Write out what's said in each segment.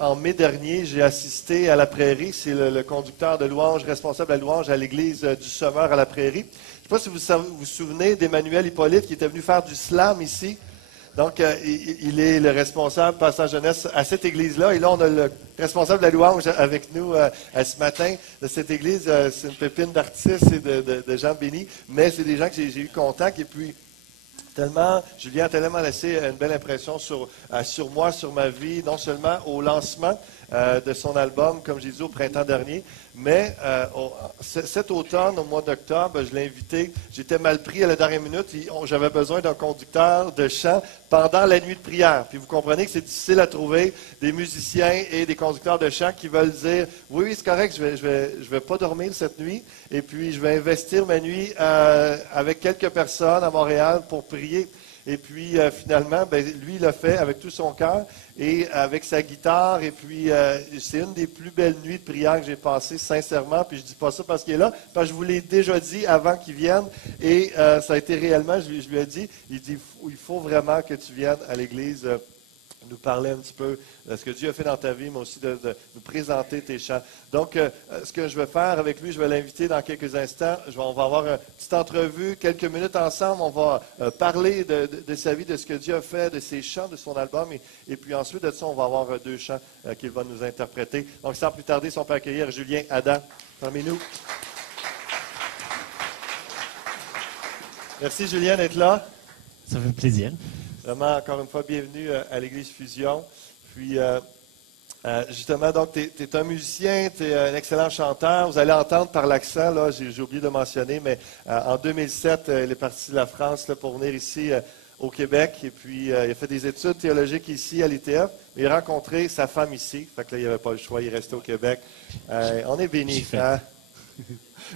en mai dernier, j'ai assisté à la Prairie. C'est le conducteur de louange, responsable de la louange à l'église du Sommeur à la Prairie. Je ne sais pas si vous vous souvenez d'Emmanuel Hippolyte qui était venu faire du slam ici. Donc, il est le responsable passage jeunesse à cette église-là. Et là, on a le responsable de la louange avec nous ce matin de cette église. C'est une pépine d'artistes et de gens bénis. Mais c'est des gens que j'ai eu contact. Et puis, Julien a tellement laissé une belle impression sur moi, sur ma vie, non seulement au lancement de son album, comme j'ai dit au printemps dernier, mais cet automne, au mois d'octobre, je l'ai invité. J'étais mal pris à la dernière minute. J'avais besoin d'un conducteur de chant pendant la nuit de prière. Puis vous comprenez que c'est difficile à trouver des musiciens et des conducteurs de chant qui veulent dire « Oui, c'est correct, je vais pas dormir cette nuit et puis je vais investir ma nuit avec quelques personnes à Montréal pour prier. » Et puis, finalement, lui, il l'a fait avec tout son cœur et avec sa guitare. Et puis, c'est une des plus belles nuits de prière que j'ai passées, sincèrement. Puis, je ne dis pas ça parce qu'il est là, parce que je vous l'ai déjà dit avant qu'il vienne. Et ça a été réellement, je lui ai dit, il faut vraiment que tu viennes à l'église nous parler un petit peu de ce que Dieu a fait dans ta vie, mais aussi de nous présenter tes chants. Donc, ce que je vais faire avec lui, je vais l'inviter dans quelques instants. On va avoir une petite entrevue, quelques minutes ensemble. On va parler de sa vie, de ce que Dieu a fait, de ses chants, de son album. Et puis ensuite de ça, on va avoir deux chants qu'il va nous interpréter. Donc, sans plus tarder, si on peut accueillir Julien Adam parmi nous. Merci, Julien, d'être là. Ça fait plaisir. Vraiment, encore une fois, bienvenue à l'Église Fusion. Puis, justement, donc, tu es un musicien, tu es un excellent chanteur. Vous allez entendre par l'accent, là, j'ai oublié de mentionner, mais en 2007, il est parti de la France là, pour venir ici au Québec. Et puis, il a fait des études théologiques ici à l'ITF. Il a rencontré sa femme ici. Fait que là, il n'avait pas le choix, il est resté au Québec. On est bénis. Hein?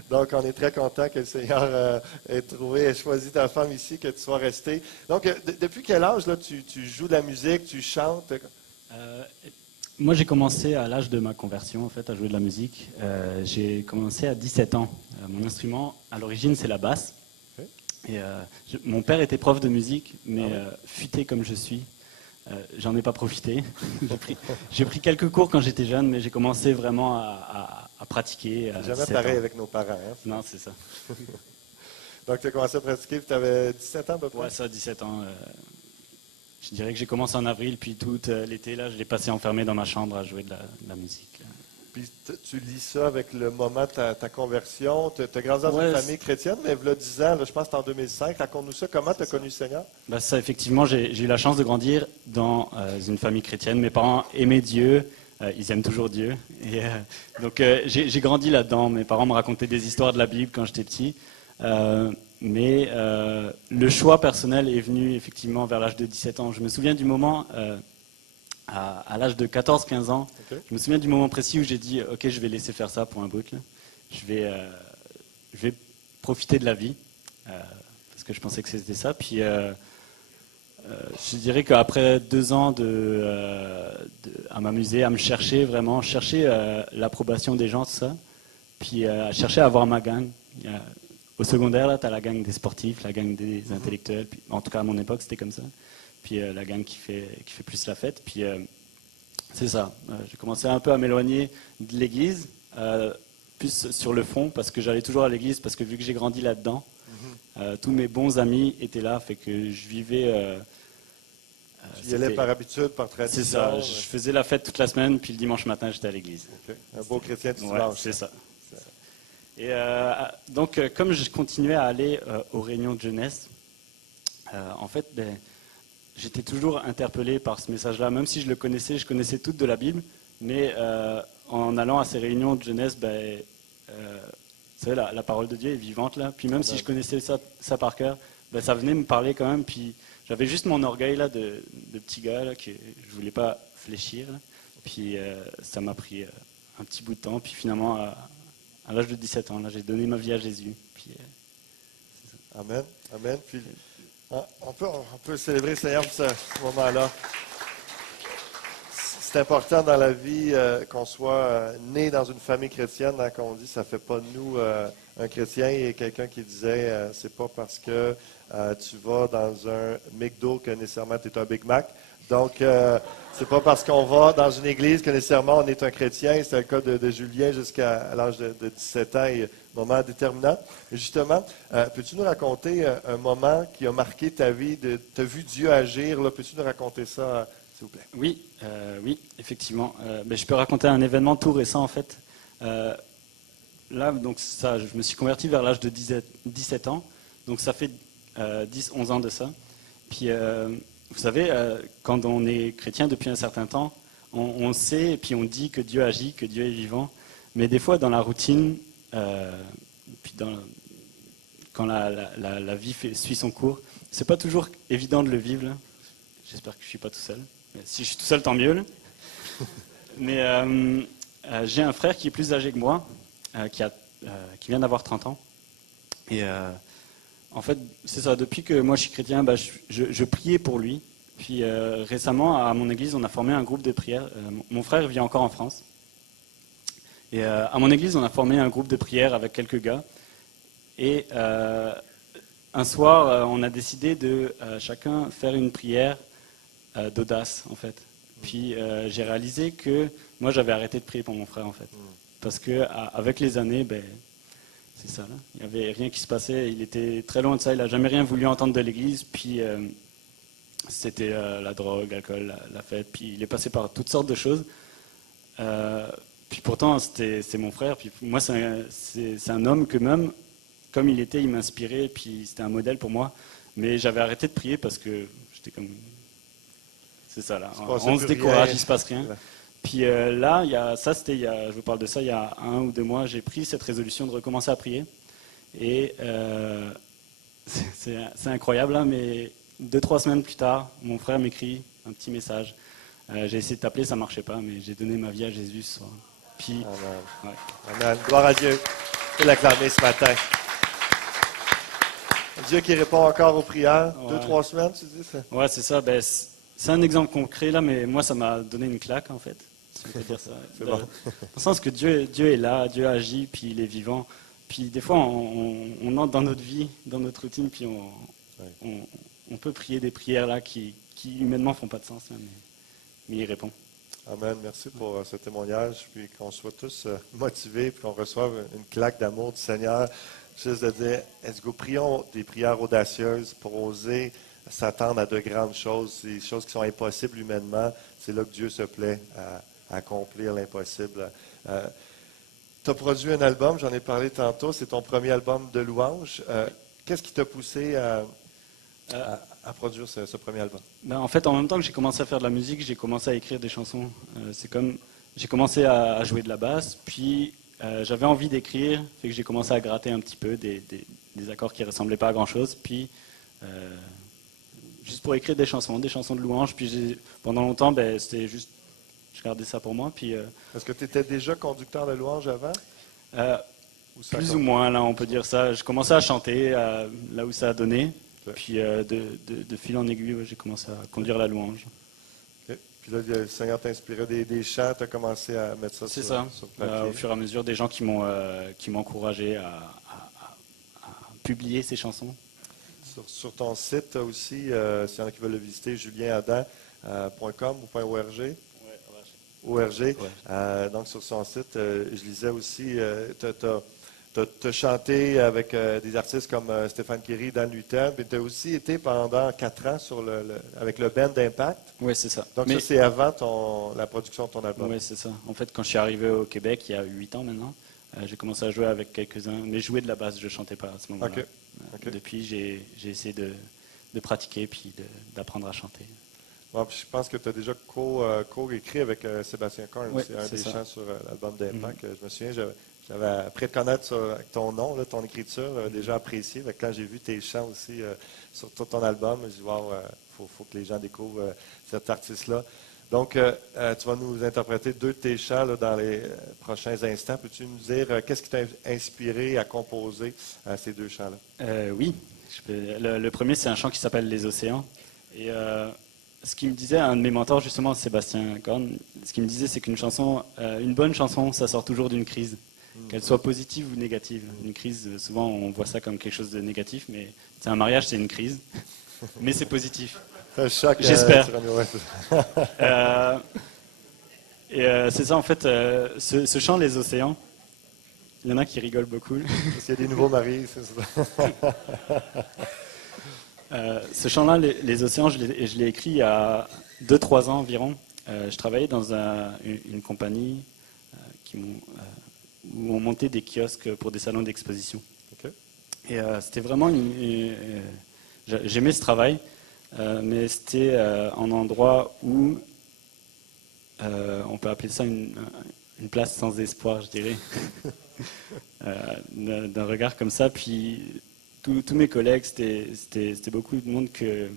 Donc, on est très content que le Seigneur ait choisi ta femme ici, que tu sois resté. Donc, depuis quel âge là, tu joues de la musique, tu chantes? Moi, j'ai commencé à l'âge de ma conversion, en fait, à jouer de la musique. J'ai commencé à 17 ans. Mon instrument, à l'origine, c'est la basse. Okay. Et mon père était prof de musique, mais futé comme je suis, j'en ai pas profité. J'ai pris quelques cours quand j'étais jeune, mais j'ai commencé vraiment à pratiquer. C'est jamais pareil avec nos parents. Hein? Non, c'est ça. Donc, tu as commencé à pratiquer, puis tu avais 17 ans à peu près? Ouais, ça, 17 ans. Je dirais que j'ai commencé en avril, puis tout l'été, là, je l'ai passé enfermé dans ma chambre à jouer de la musique. Là. Puis tu lis ça avec le moment de ta conversion. Tu as grandi dans une famille chrétienne, mais il y a 10 ans, là, je pense que c'était en 2005. Raconte-nous ça. Comment tu as connu le Seigneur? Ça, effectivement, j'ai eu la chance de grandir dans une famille chrétienne. Mes parents aimaient Dieu. Ils aiment toujours Dieu. Et, donc, j'ai grandi là-dedans. Mes parents me racontaient des histoires de la Bible quand j'étais petit. Mais le choix personnel est venu effectivement vers l'âge de 17 ans. Je me souviens du moment, à l'âge de 14-15 ans, okay. Je me souviens du moment précis où j'ai dit « Ok, je vais laisser faire ça pour un bout. Là. Je vais profiter de la vie. » Parce que je pensais que c'était ça. Puis je dirais qu'après 2 ans à m'amuser, à me chercher vraiment, chercher l'approbation des gens, tout ça, puis à chercher à avoir ma gang. Au secondaire, là, tu as la gang des sportifs, la gang des intellectuels. Puis, en tout cas, à mon époque, c'était comme ça. Puis la gang qui fait plus la fête. Puis c'est ça. J'ai commencé un peu à m'éloigner de l'église, plus sur le fond, parce que j'allais toujours à l'église, parce que vu que j'ai grandi là-dedans, tous mes bons amis étaient là, fait que je vivais... tu y allais par habitude, par tradition? C'est ça. Je faisais la fête toute la semaine, puis le dimanche matin, j'étais à l'église. Okay. Un beau chrétien du dimanche. C'est ça. Et donc, comme je continuais à aller aux réunions de jeunesse, en fait, j'étais toujours interpellé par ce message-là. Même si je connaissais tout de la Bible, mais en allant à ces réunions de jeunesse, vous savez, la parole de Dieu est vivante là. Puis même si je connaissais ça par cœur, ça venait me parler quand même. Puis j'avais juste mon orgueil là de petit gars là, que je voulais pas fléchir. Là. Puis ça m'a pris un petit bout de temps. Puis finalement, à l'âge de 17 ans, là, j'ai donné ma vie à Jésus. Puis, Amen. Amen. Puis, on peut célébrer le Seigneur pour ce moment-là. C'est important dans la vie qu'on soit né dans une famille chrétienne. Hein, comme on dit, ça ne fait pas de nous un chrétien et quelqu'un qui disait c'est pas parce que tu vas dans un McDo que nécessairement tu es un Big Mac. Donc, c'est pas parce qu'on va dans une église que nécessairement on est un chrétien. C'est le cas de Julien jusqu'à l'âge de 17 ans et moment déterminant. Et justement, peux-tu nous raconter un moment qui a marqué ta vie, tu as vu Dieu agir, là, peux-tu nous raconter ça, s'il vous plaît? Oui, oui, effectivement. Je peux raconter un événement tout récent en fait. Là, donc ça, je me suis converti vers l'âge de 17 ans. Donc ça fait 10-11 ans de ça. Puis, vous savez, quand on est chrétien depuis un certain temps, on sait et puis on dit que Dieu agit, que Dieu est vivant. Mais des fois, dans la routine, puis quand la vie suit son cours, c'est pas toujours évident de le vivre. Là. J'espère que je suis pas tout seul. Mais si je suis tout seul, tant mieux. Là. Mais j'ai un frère qui est plus âgé que moi, qui vient d'avoir 30 ans. Et en fait, c'est ça. Depuis que moi je suis chrétien, je priais pour lui. Puis récemment, à mon église, on a formé un groupe de prière. Mon frère vit encore en France. Et à mon église, on a formé un groupe de prière avec quelques gars. Et un soir, on a décidé de chacun faire une prière d'audace, en fait. Puis j'ai réalisé que moi, j'avais arrêté de prier pour mon frère, en fait. Parce qu'avec les années, c'est ça, là. Il n'y avait rien qui se passait. Il était très loin de ça. Il n'a jamais rien voulu entendre de l'église. Puis c'était la drogue, l'alcool, la fête. Puis il est passé par toutes sortes de choses. Puis pourtant, c'est mon frère. Puis moi, c'est un homme que même, comme il était, il m'inspirait. Puis c'était un modèle pour moi. Mais j'avais arrêté de prier parce que j'étais comme... C'est ça, là. On se décourage, il ne se passe rien. Puis là, je vous parle de ça, il y a 1 ou 2 mois, j'ai pris cette résolution de recommencer à prier. Et c'est incroyable, hein, mais 2-3 semaines plus tard, mon frère m'écrit un petit message. J'ai essayé de t'appeler, ça ne marchait pas, mais j'ai donné ma vie à Jésus ce soir. Puis, Amen. Ouais. Amen. Gloire à Dieu. Je peux l'acclamer ce matin. Dieu qui répond encore aux prières. 2-3 semaines, tu dis ça? Ouais, c'est ça. C'est un exemple concret, là, mais moi, ça m'a donné une claque, en fait. Si on peut dire ça. C'est bon. Dans le sens que Dieu est là, Dieu agit, puis il est vivant. Puis des fois, on entre dans notre vie, dans notre routine, puis on peut prier des prières là qui humainement font pas de sens, là, mais il répond. Amen. Merci pour ce témoignage, puis qu'on soit tous motivés, puis qu'on reçoive une claque d'amour du Seigneur. Juste de dire, est-ce que prions des prières audacieuses pour oser s'attendre à de grandes choses, des choses qui sont impossibles humainement. C'est là que Dieu se plaît à accomplir l'impossible. Tu as produit un album, j'en ai parlé tantôt, c'est ton premier album de louange. Qu'est-ce qui t'a poussé à produire ce premier album? En fait, en même temps que j'ai commencé à faire de la musique, j'ai commencé à écrire des chansons. C'est comme j'ai commencé à jouer de la basse, puis j'avais envie d'écrire, fait que j'ai commencé à gratter un petit peu des accords qui ressemblaient pas à grand-chose, puis juste pour écrire des chansons de louange. Puis pendant longtemps, c'était juste, je gardais ça pour moi. Puis est-ce que tu étais déjà conducteur de louange avant? Plus ou moins, là, on peut dire ça. Je commençais à chanter là où ça a donné. Okay. Puis de fil en aiguille, j'ai commencé à conduire la louange. Okay. Puis là, le Seigneur t'a inspiré des chants, tu as commencé à mettre ça sur papier. Au fur et à mesure, des gens qui m'ont encouragé à publier ces chansons. Sur ton site aussi, s'il y en a qui veulent le visiter, julienadam.com ou .org. ORG. Ouais. Donc, sur son site, je lisais aussi, tu as chanté avec des artistes comme Stéphane Kéry, Dan Luther, mais tu as aussi été pendant 4 ans avec le band d'Impact. Oui, c'est ça. Donc, ça, c'est avant la production de ton album. Oui, c'est ça. En fait, quand je suis arrivé au Québec, il y a 8 ans maintenant, j'ai commencé à jouer avec quelques-uns, mais jouer de la basse, je ne chantais pas à ce moment-là. Okay. Okay. Depuis, j'ai essayé de pratiquer puis d'apprendre à chanter. Bon, je pense que tu as déjà co-écrit avec Sébastien Korn, c'est un des chants sur l'album d'Impact. Je me souviens, j'avais appris à te connaître avec ton nom, là, ton écriture, déjà apprécié. Quand j'ai vu tes chants aussi sur tout ton album, je me suis dit, wow, faut que les gens découvrent cet artiste-là. Donc, tu vas nous interpréter 2 de tes chants là, dans les prochains instants. Peux-tu nous dire qu'est-ce qui t'a inspiré à composer ces 2 chants-là? Oui. Le premier, c'est un chant qui s'appelle Les Océans. Et ce qu'il me disait, un de mes mentors, justement, Sébastien Korn, ce qu'il me disait, c'est qu'une chanson, une bonne chanson, ça sort toujours d'une crise. qu'elle soit positive ou négative. Une crise, souvent on voit ça comme quelque chose de négatif, mais un mariage c'est une crise, mais c'est positif. J'espère. C'est ça en fait, ce chant Les Océans, il y en a qui rigolent beaucoup. Parce qu'il y a des nouveaux maris, c'est ça. Ce chant-là, les Océans, je l'ai écrit il y a 2-3 ans environ. Je travaillais dans une compagnie où on montait des kiosques pour des salons d'exposition. Okay. Et c'était vraiment j'aimais ce travail, mais c'était un endroit où on peut appeler ça une place sans espoir, je dirais. D'un regard comme ça, puis tous mes collègues, c'était beaucoup de monde que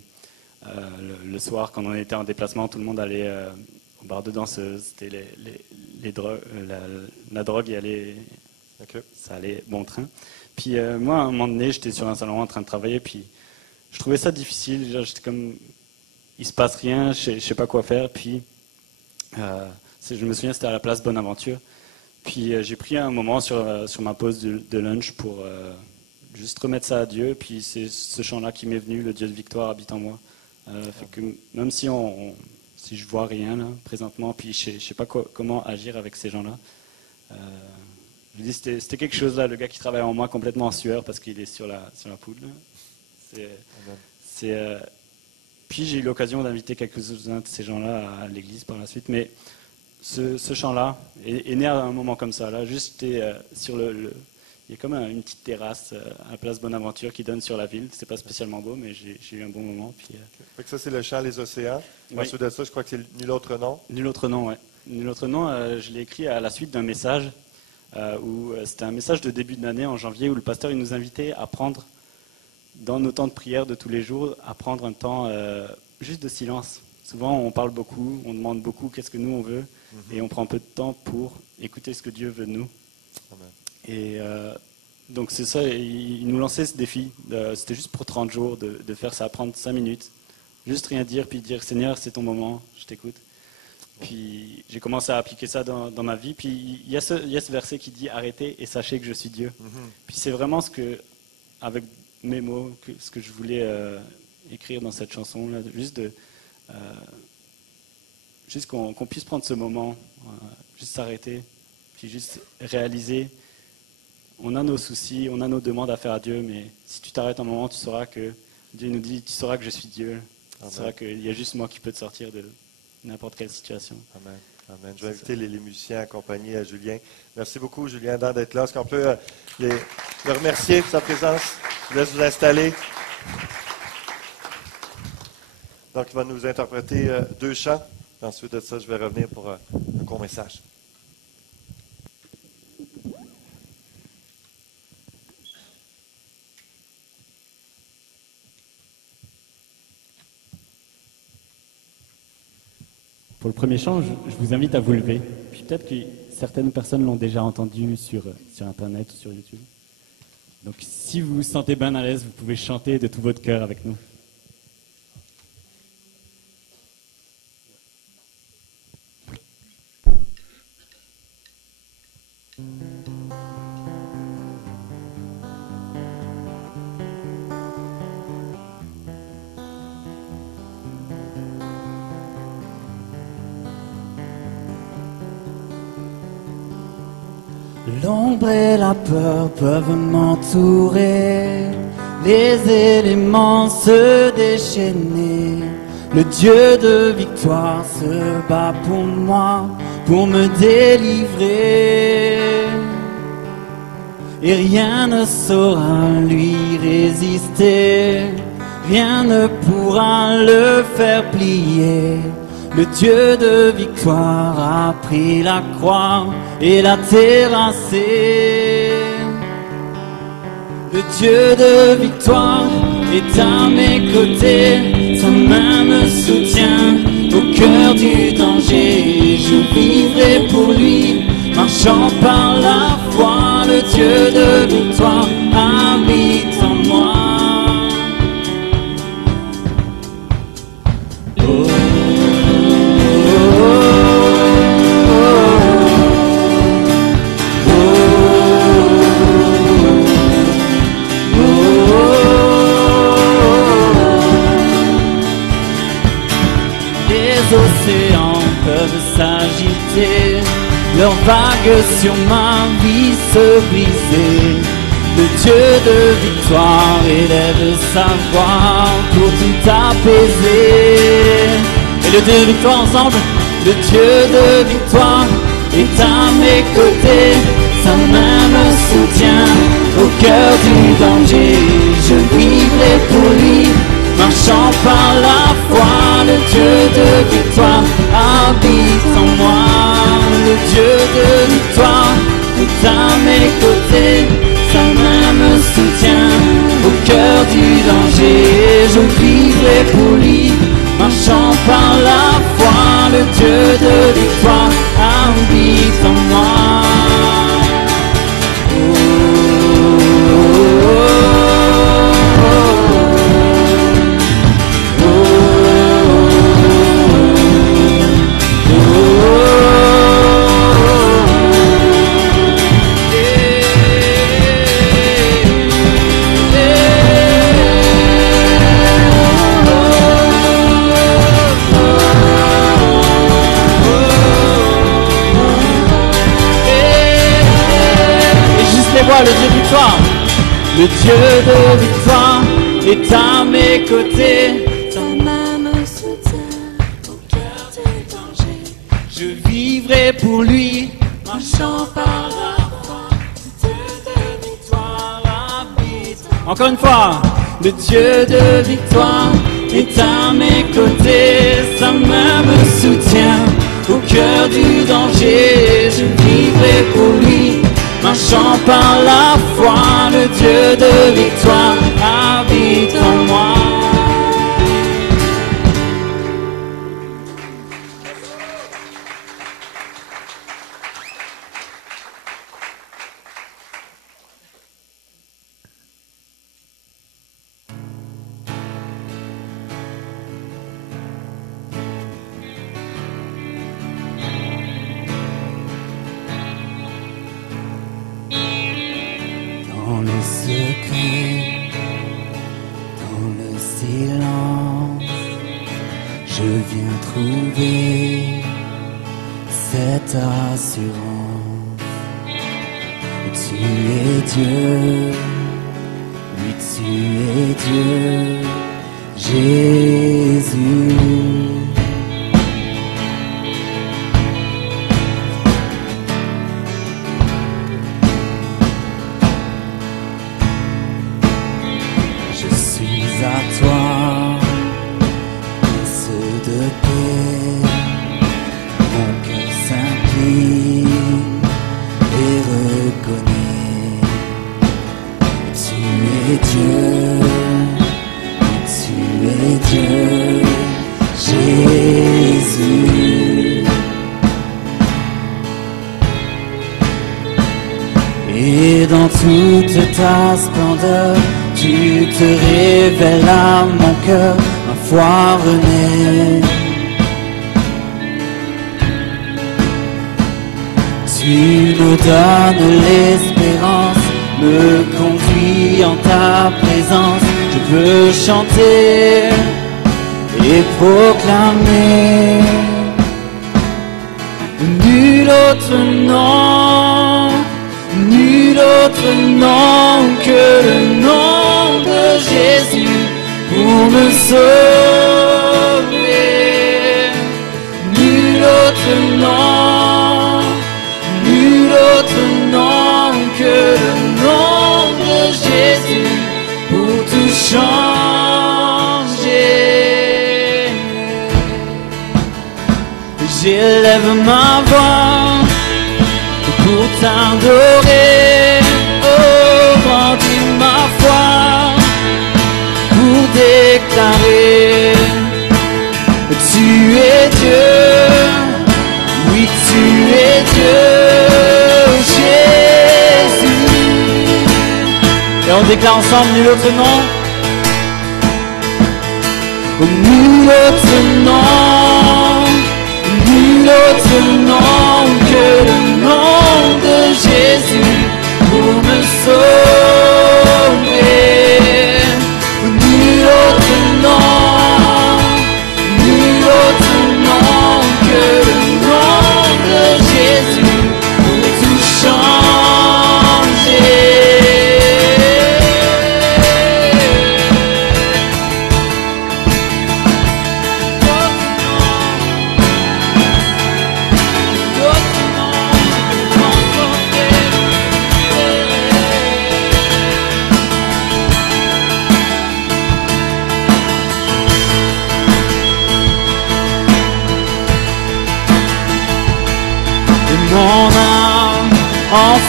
le soir, quand on était en déplacement, tout le monde allait au bar de danseuse. C'était les drogues, la drogue y allait, okay. Ça allait bon train. Puis moi, à un moment donné, j'étais sur un salon en train de travailler, puis je trouvais ça difficile. J'étais comme, il se passe rien, je sais pas quoi faire. Puis je me souviens, c'était à la place Bonaventure. Puis j'ai pris un moment sur ma pause de lunch pour juste remettre ça à Dieu. Puis c'est ce chant-là qui m'est venu, le Dieu de victoire habite en moi. Fait que même si je vois rien là, présentement, puis je sais pas comment agir avec ces gens-là, je dis c'était quelque chose là, le gars qui travaille en moi complètement en sueur parce qu'il est sur la poudre. Puis j'ai eu l'occasion d'inviter quelques-uns de ces gens-là à l'église par la suite, mais ce chant-là est né à un moment comme ça. Là, juste sur il y a comme une petite terrasse à la place Bonaventure qui donne sur la ville. C'est pas spécialement beau, mais j'ai eu un bon moment. Puis, Fait que ça, c'est le chant Les Océans. Oui. Ensuite de ça, je crois que c'est Nul autre nom. Nul autre nom, oui. Nul autre nom, je l'ai écrit à la suite d'un message où c'était un message de début d'année en janvier où le pasteur il nous invitait à prendre, dans nos temps de prière de tous les jours, à prendre un temps juste de silence. Souvent, on parle beaucoup, on demande beaucoup qu'est-ce que nous on veut, et on prend peu de temps pour écouter ce que Dieu veut de nous. Amen. Et donc c'est ça, il nous lançait ce défi, c'était juste pour 30 jours de faire ça, prendre 5 minutes, juste rien dire, puis dire Seigneur, c'est ton moment, je t'écoute. Puis j'ai commencé à appliquer ça dans ma vie, puis il y a ce verset qui dit arrêtez et sachez que je suis Dieu. Puis c'est vraiment avec mes mots, ce que je voulais écrire dans cette chanson-là, juste qu'on puisse prendre ce moment, juste s'arrêter, puis juste réaliser, on a nos soucis, on a nos demandes à faire à Dieu, mais si tu t'arrêtes un moment, tu sauras que Dieu nous dit, tu sauras que je suis Dieu, tu sauras qu'il y a juste moi qui peux te sortir de n'importe quelle situation. Amen. Amen. Je vais inviter les musiciens accompagnés à Julien. Merci beaucoup, Julien, d'être là. Est-ce qu'on peut le remercier pour sa présence? Je vous laisse vous installer. Donc, il va nous interpréter 2 chants. Ensuite de ça, je vais revenir pour un court message. Pour le premier chant, je vous invite à vous lever. Puis peut-être que certaines personnes l'ont déjà entendu sur Internet ou sur YouTube. Donc si vous vous sentez bien à l'aise, vous pouvez chanter de tout votre cœur avec nous. L'ombre et la peur peuvent m'entourer, les éléments se déchaîner. Le Dieu de victoire se bat pour moi, pour me délivrer. Et rien ne saura lui résister, rien ne pourra le faire plier. Le Dieu de victoire a pris la croix et l'a terrassé. Le Dieu de victoire est à mes côtés, sa main me soutient au cœur du danger. Je vivrai pour lui, marchant par la foi. Le Dieu de victoire habite en moi. Oh, océans peuvent s'agiter, leurs vagues sur ma vie se briser. Le Dieu de victoire élève sa voix pour tout apaiser. Et le Dieu de victoire ensemble, le Dieu de victoire est à mes côtés. Sa main me soutient au cœur du danger. Je vivrai pour lui, marchant par la foi. Le Dieu de victoire habite en moi. Le Dieu de victoire est à mes côtés. Sa main me soutient au cœur du danger. Je vivrai pour lui, marchant par la foi. Le Dieu de victoire habite en moi. Le Dieu de victoire, le Dieu de victoire est à mes côtés. Sa main me soutient au cœur du danger. Je vivrai pour lui, Marchant par la foi, le Dieu de victoire habite. encore une fois. Le Dieu de victoire est à mes côtés. Sa main me soutient au cœur du danger. Je vivrai pour lui, marchant par la foi. Le Dieu de victoire habite en moi. Dans le secret, dans le silence, je viens trouver cette assurance. Tu es Dieu, oui tu es Dieu, Jésus. Je suis à toi, prince de paix, mon cœur s'incline et reconnaît. Tu es Dieu, tu es Dieu, Jésus. Et dans toute ta splendeur, tu te révèles à mon cœur, ma foi renaît. Tu me donnes l'espérance, me conduis en ta présence. Je veux chanter et proclamer nul autre nom, nul autre nom que le nom de Jésus pour me sauver. Nul autre nom, nul autre nom que le nom de Jésus pour tout changer. J'élève ma voix pour t'adorer, oh, grandis ma foi, pour déclarer, tu es Dieu, oui tu es Dieu, Jésus. Et on déclare ensemble nul autre nom, nul autre nom, nul autre nom que le nom de Jésus pour me sauver. Nul autre nom, nul autre nom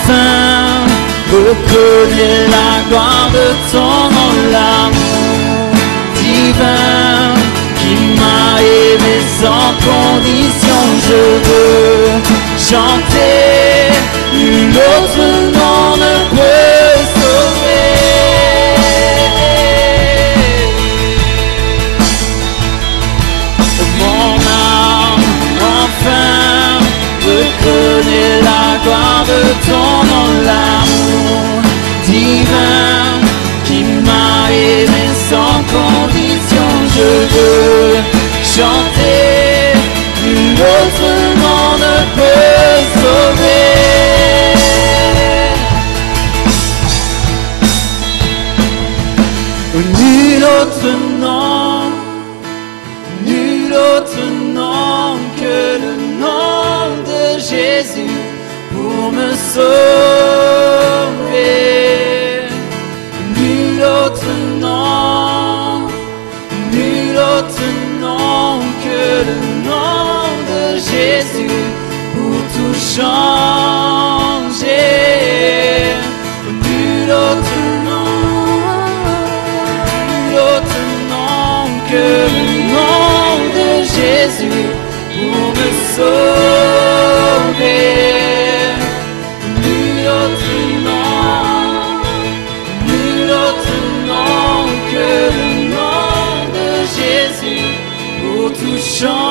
enfin reconnais la gloire de ton nom, l'amour divin qui m'a aimé sans condition. Je veux chanter, nul autre nom ne peut sauver. Mon âme enfin reconnais la gloire de ton nom, l'amour divin qui m'a aimé sans condition. Je veux chanter, nul autre nom ne peut sauver. Nul autre nom, nul autre nom que le nom de Jésus pour me sauver. Nul autre nom, nul autre nom que le nom de Jésus pour tout changer. Nul autre nom, nul autre nom que le nom de Jésus pour me sauver. Nul autre nom, nul autre nom que le nom de Jésus pour tout changer.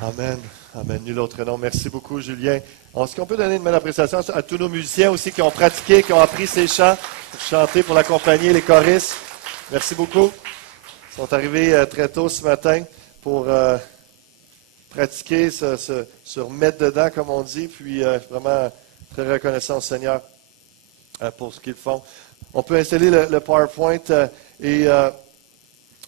Amen. Amen. Nul autre nom. Merci beaucoup, Julien. Est-ce qu'on peut donner une belle appréciation à tous nos musiciens aussi qui ont pratiqué, qui ont appris ces chants, pour chanter, pour l'accompagner, les choristes? Merci beaucoup. Ils sont arrivés très tôt ce matin pour pratiquer, se remettre dedans, comme on dit. Puis, vraiment, très reconnaissant au Seigneur pour ce qu'ils font. On peut installer le PowerPoint et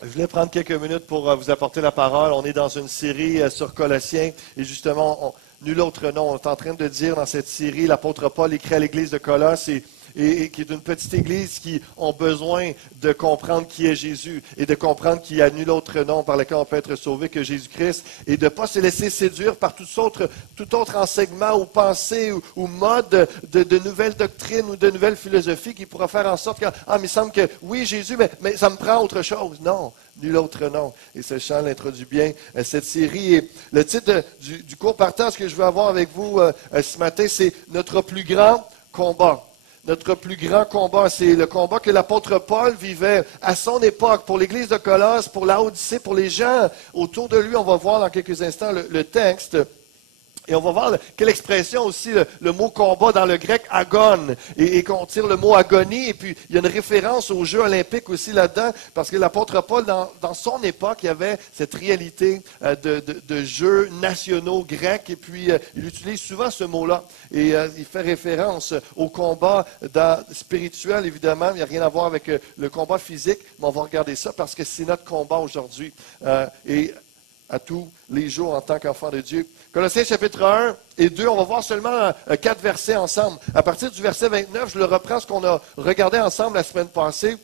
je voulais prendre quelques minutes pour vous apporter la parole. On est dans une série sur Colossiens et justement, nul autre nom. On est en train de dire dans cette série, l'apôtre Paul écrit à l'église de Colosse et qui est une petite église qui ont besoin de comprendre qui est Jésus et de comprendre qu'il n'y a nul autre nom par lequel on peut être sauvé que Jésus-Christ et de ne pas se laisser séduire par tout autre enseignement ou pensée ou mode de nouvelles doctrines ou de nouvelles philosophies qui pourra faire en sorte que, mais il semble que oui, Jésus, mais ça me prend autre chose. Non, nul autre nom. Et ce chant l'introduit bien cette série. Et le titre du cours partant, ce que je veux avoir avec vous ce matin, c'est « Notre plus grand combat ». Notre plus grand combat, c'est le combat que l'apôtre Paul vivait à son époque pour l'église de Colosse, pour Laodicée, pour les gens autour de lui. On va voir dans quelques instants le texte. Et on va voir quelle expression aussi, le mot combat dans le grec, agon, et qu'on tire le mot agonie. Et puis, il y a une référence aux Jeux olympiques aussi là-dedans, parce que l'apôtre Paul, dans son époque, il y avait cette réalité de Jeux nationaux grecs. Et puis, il utilise souvent ce mot-là. Et il fait référence au combat spirituel, évidemment. Il n'y a rien à voir avec le combat physique, mais on va regarder ça parce que c'est notre combat aujourd'hui. Et à tous les jours en tant qu'enfant de Dieu. Colossiens chapitre 1 et 2, on va voir seulement 4 versets ensemble. À partir du verset 29, je le reprends ce qu'on a regardé ensemble la semaine passée.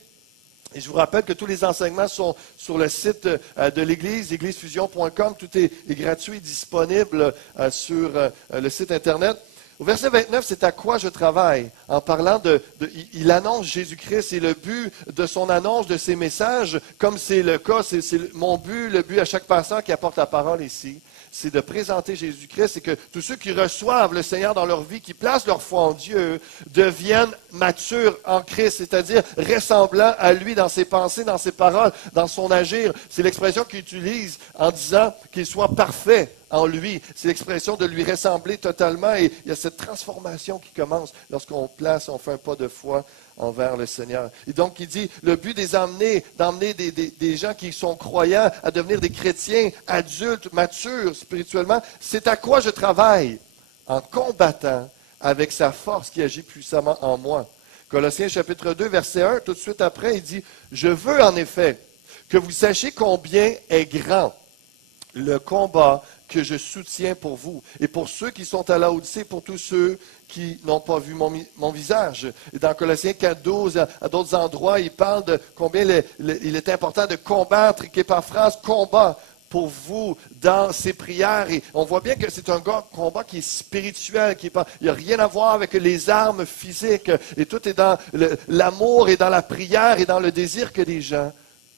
Et je vous rappelle que tous les enseignements sont sur le site de l'Église, églisefusion.com. Tout est gratuit, disponible sur le site Internet. Au verset 29, c'est à quoi je travaille. En parlant il annonce Jésus-Christ et le but de son annonce, de ses messages, comme c'est le cas, c'est mon but, le but à chaque pasteur qui apporte la parole ici, c'est de présenter Jésus-Christ et que tous ceux qui reçoivent le Seigneur dans leur vie, qui placent leur foi en Dieu, deviennent matures en Christ, c'est-à-dire ressemblants à lui dans ses pensées, dans ses paroles, dans son agir. C'est l'expression qu'il utilise en disant qu'il soit parfait en lui. C'est l'expression de lui ressembler totalement et il y a cette transformation qui commence lorsqu'on fait un pas de foi envers le Seigneur. Et donc, il dit, le but d'emmener des gens qui sont croyants à devenir des chrétiens adultes, matures spirituellement, c'est à quoi je travaille en combattant avec sa force qui agit puissamment en moi. Colossiens chapitre 2, verset 1, tout de suite après, il dit, je veux en effet que vous sachiez combien est grand le combat que je soutiens pour vous. Et pour ceux qui sont à Laodicée, pour tous ceux qui n'ont pas vu mon visage. Et dans Colossiens 4.12, à d'autres endroits, il parle de combien il est important de combattre, et qu'Épaphras combat pour vous dans ses prières. Et on voit bien que c'est un combat qui est spirituel, il n'y a rien à voir avec les armes physiques. Et tout est dans l'amour et dans la prière et dans le désir que les gens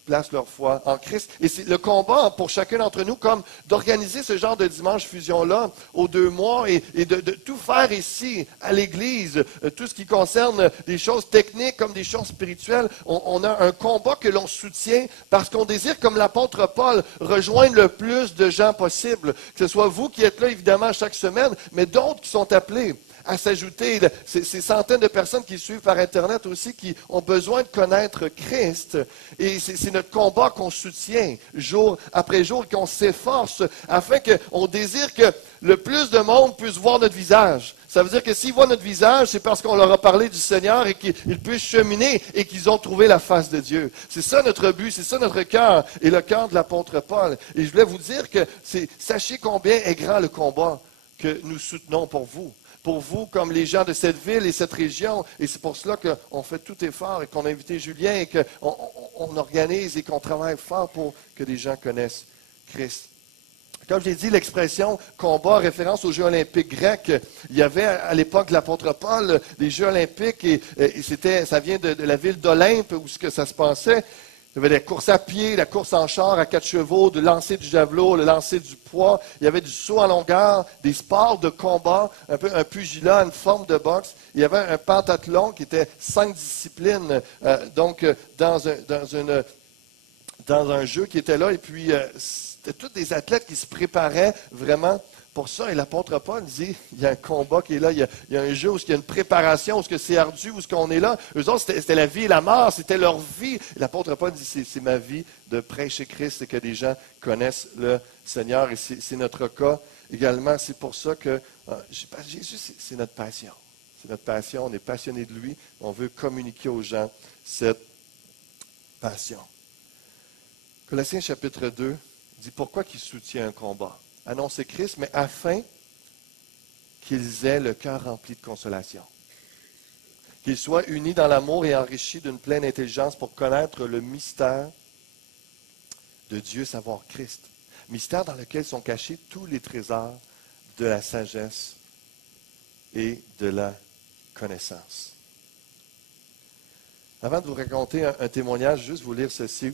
placent leur foi en Christ. Et c'est le combat pour chacun d'entre nous, comme d'organiser ce genre de dimanche fusion-là aux 2 mois et de tout faire ici, à l'Église, tout ce qui concerne des choses techniques comme des choses spirituelles. On a un combat que l'on soutient parce qu'on désire, comme l'apôtre Paul, rejoindre le plus de gens possible. Que ce soit vous qui êtes là, évidemment, chaque semaine, mais d'autres qui sont appelés à s'ajouter, ces centaines de personnes qui suivent par Internet aussi, qui ont besoin de connaître Christ. Et c'est notre combat qu'on soutient jour après jour, qu'on s'efforce afin qu'on désire que le plus de monde puisse voir notre visage. Ça veut dire que s'ils voient notre visage, c'est parce qu'on leur a parlé du Seigneur et qu'ils puissent cheminer et qu'ils ont trouvé la face de Dieu. C'est ça notre but, c'est ça notre cœur et le cœur de l'apôtre Paul. Et je voulais vous dire que sachez combien est grand le combat que nous soutenons pour vous. Pour vous, comme les gens de cette ville et cette région. Et c'est pour cela qu'on fait tout effort et qu'on a invité Julien et qu'on organise et qu'on travaille fort pour que les gens connaissent Christ. Comme j'ai dit, l'expression combat, référence aux Jeux olympiques grecs, il y avait à l'époque de l'apôtre Paul, les Jeux olympiques, et ça vient de la ville d'Olympe où ça se passait. Il y avait des courses à pied, la course en char à 4 chevaux, de lancer du javelot, le lancer du poids. Il y avait du saut en longueur, des sports de combat, un pugilat, une forme de boxe. Il y avait un pentathlon qui était 5 disciplines, dans un jeu qui était là. Et puis, c'était tous des athlètes qui se préparaient vraiment pour ça. Et l'apôtre Paul dit, il y a un combat qui est là, il y a un jeu où il y a une préparation, où c'est ardu, où on est là. Eux autres, c'était la vie et la mort, c'était leur vie. Et l'apôtre Paul dit, c'est ma vie de prêcher Christ et que les gens connaissent le Seigneur. Et c'est notre cas également. C'est pour ça que Jésus, c'est notre passion. C'est notre passion, on est passionné de lui. On veut communiquer aux gens cette passion. Colossiens chapitre 2 dit, pourquoi qu'il soutient un combat? Annoncer Christ, mais afin qu'ils aient le cœur rempli de consolation. Qu'ils soient unis dans l'amour et enrichis d'une pleine intelligence pour connaître le mystère de Dieu, savoir Christ. Mystère dans lequel sont cachés tous les trésors de la sagesse et de la connaissance. Avant de vous raconter un témoignage, juste vous lire ceci.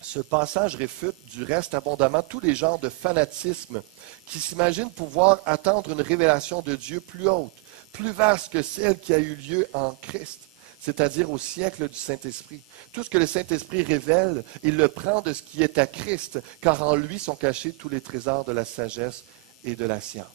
Ce passage réfute du reste abondamment tous les genres de fanatisme qui s'imaginent pouvoir attendre une révélation de Dieu plus haute, plus vaste que celle qui a eu lieu en Christ, c'est-à-dire au siècle du Saint-Esprit. Tout ce que le Saint-Esprit révèle, il le prend de ce qui est à Christ, car en lui sont cachés tous les trésors de la sagesse et de la science.